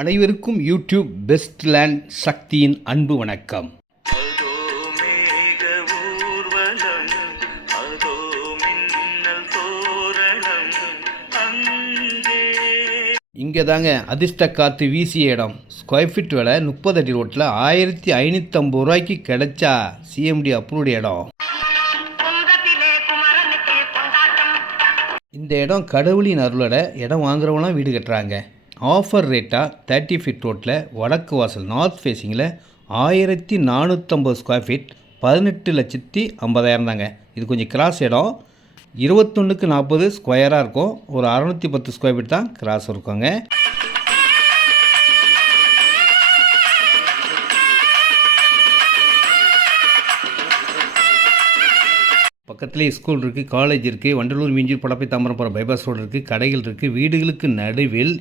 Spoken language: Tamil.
அனைவருக்கும் யூடியூப் பெஸ்ட் லேண்ட் சக்தியின் அன்பு வணக்கம். அதோ மேக ஊர்வலம், அதோ மின்னல் தோரணம், அங்கே இங்கே தாங்க அதிர்ஷ்ட காற்று வீசிய இடம். ஸ்கொயர் ஃபீட் விலை 30 அடி ரோட்டில் 1550 ரூபாய்க்கு கிடைச்சா சிஎம்டி அப்ரூவ்டு இடம். இந்த இடம் கடவுளின் அருளோட இடம் வாங்குறவங்களாம் வீடு கட்டுறாங்க. ஆஃபர் ரேட்டாக 30 ஃபீட் ரோட்டில் வடக்கு வாசல் நார்த் ஃபேஸிங்கில் 1450 ஸ்கொயர் ஃபீட் 18,50,000 தாங்க. இது கொஞ்சம் கிராஸ் இடம். 21க்கு 40 ஸ்கொயராக இருக்கும். ஒரு 610 ஸ்கொயர் ஃபீட் தான் கிராஸ் இருக்குங்க. பக்கத்துலேயே ஸ்கூல் இருக்குது, காலேஜ் இருக்குது, வண்டலூர் மீஞ்சூர் படப்பை தாம்பரம் போகிற பைபாஸ் ரோடு இருக்குது, கடைகள் இருக்குது. வீடுகளுக்கு நடுவில்